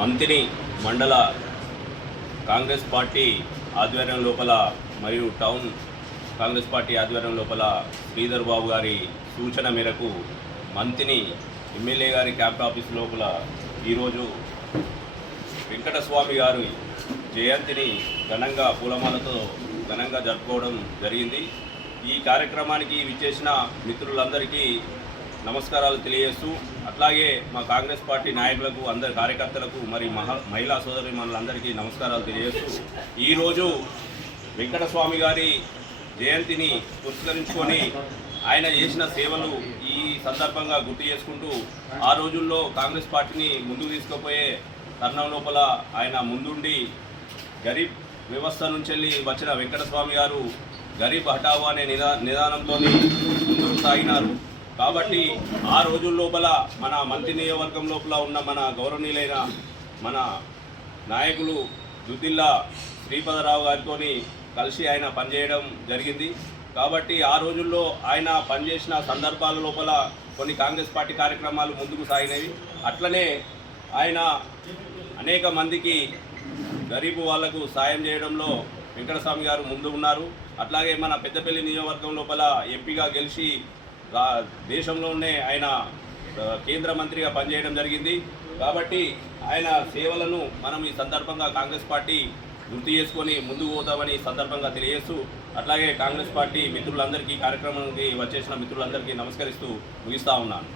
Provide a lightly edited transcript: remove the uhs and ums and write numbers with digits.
మంతిని మండల కాంగ్రెస్ పార్టీ ఆధ్వర్యం లోపల మరియు టౌన్ కాంగ్రెస్ పార్టీ ఆధ్వర్యం లోపల శ్రీధర్ బాబు గారి సూచన మేరకు మంతిని ఎమ్మెల్యే గారి క్యాంప్ ఆఫీస్ లోపల ఈరోజు వెంకటస్వామి గారి జయంతిని పూలమాలతో ఘనంగా జరుపుకోవడం జరిగింది. ఈ కార్యక్రమానికి విచ్చేసిన మిత్రులందరికీ నమస్కారాలు తెలియజేస్తూ, అట్లాగే మా కాంగ్రెస్ పార్టీ నాయకులకు, అందరి కార్యకర్తలకు, మరి మహిళా సోదరిమణులందరికీ నమస్కారాలు తెలియజేస్తూ, ఈరోజు వెంకటస్వామి గారి జయంతిని పురస్కరించుకొని ఆయన చేసిన సేవలు ఈ సందర్భంగా గుర్తు చేసుకుంటూ, ఆ రోజుల్లో కాంగ్రెస్ పార్టీని ముందుకు తీసుకుపోయే తరుణం లోపల ఆయన ముందుండి గరీబ్ వ్యవస్థ నుంచి వచ్చిన వెంకటస్వామి గారు గరీబ్ హఠావో అనే నిదానంతో ముందుకు సాగినారు. కాబట్టి ఆ రోజుల లోపల మన మంత్రి నియోజకవర్గం లోపల ఉన్న మన గౌరవనీయులైన మన నాయకులు దుద్దిల్లా శ్రీపదరావు గారితో కలిసి ఆయన పనిచేయడం జరిగింది. కాబట్టి ఆ రోజుల్లో ఆయన పనిచేసిన సందర్భాల లోపల కొన్ని కాంగ్రెస్ పార్టీ కార్యక్రమాలు ముందుకు సాగినవి. అట్లనే ఆయన అనేక మందికి గరీబు వాళ్లకు సాయం చేయడంలో వెంకటస్వామి గారు ముందు ఉన్నారు. అట్లాగే మన పెద్దపల్లి నియోజకవర్గం లోపల ఎంపీగా గెలిచి దేశంలోనే ఆయన కేంద్ర మంత్రిగా పనిచేయడం జరిగింది. కాబట్టి ఆయన సేవలను మనం ఈ సందర్భంగా కాంగ్రెస్ పార్టీ గుర్తు చేసుకొని ముందుకు పోతామని సందర్భంగా తెలియజేస్తూ, అట్లాగే కాంగ్రెస్ పార్టీ మిత్రులందరికీ, కార్యక్రమానికి వచ్చేసిన మిత్రులందరికీ నమస్కరిస్తూ ముగిస్తూ ఉన్నాను.